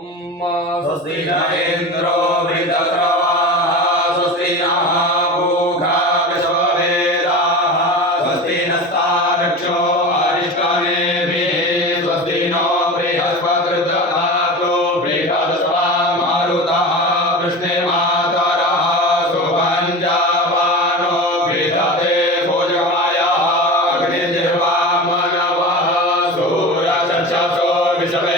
स्वस्ति न इन्द्रो वृतक्रवाः स्वस्ति नः भूखा विश्ववेदाः स्वस्ति नस्तारक्षो अरिष्टानेभिः स्वस्ति नो बृहस्पतिर्दधातु बृहदस्वा मारुतः कृष्णे मातरः सुभञ्जावानो विदते भोजमायाः अग्निर्वामनवः सूरचक्षसो विषमे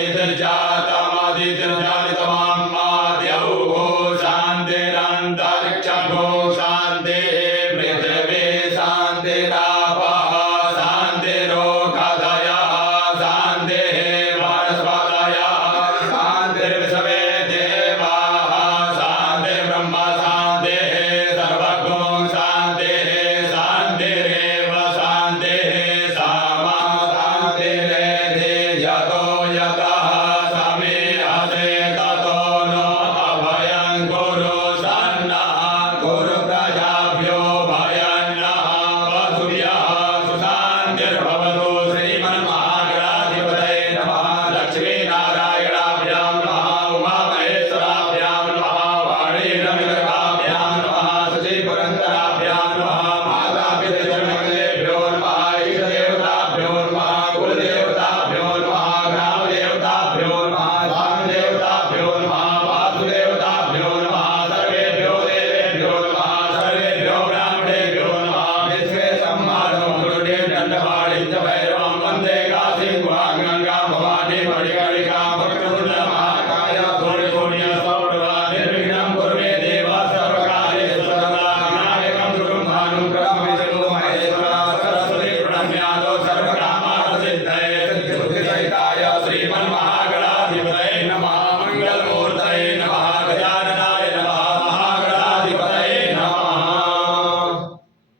ਦੇ ਦਿਨ ਜਾ ਕਾਮਾ ਜਾ